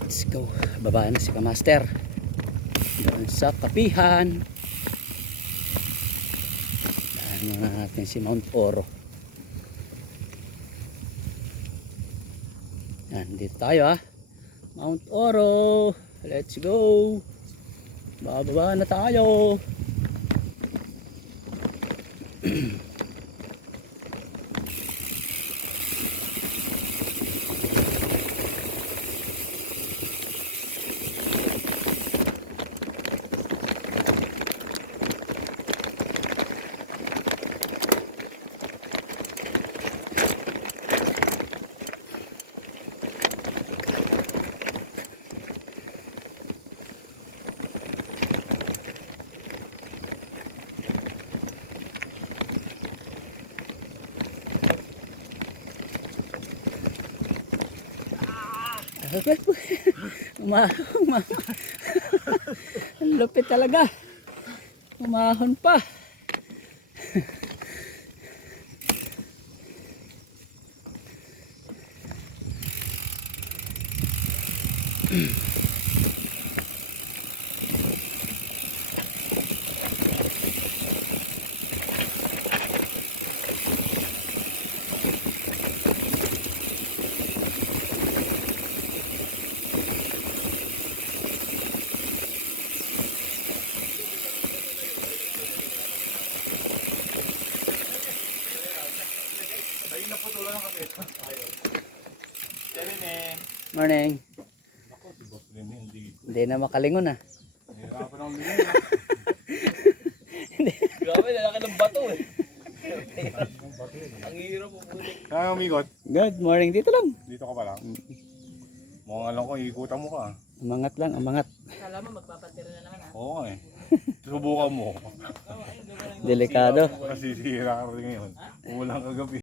Let's go. Baba na si Kamaster. Doon sa kapihan. Daan muna natin si Mount Oro. Yan, dito tayo ha. Mount Oro. Let's go. Bababa na tayo. Ang lupit talaga. Umahon pa. Morning. Hindi na makalingon ah. Grabe, lalaki ng bato eh. Ang hirap po po. Kaya umigot, Good morning. Dito lang. dito ka pa lang. Mukhang alam ko, ikutan mo ka. Umangat lang, umangat. Kala mo magpapatira na naman ha? Oo nga eh. Subukan mo. Delikado. Nasisira ka rin ngayon. Umulang kagabi.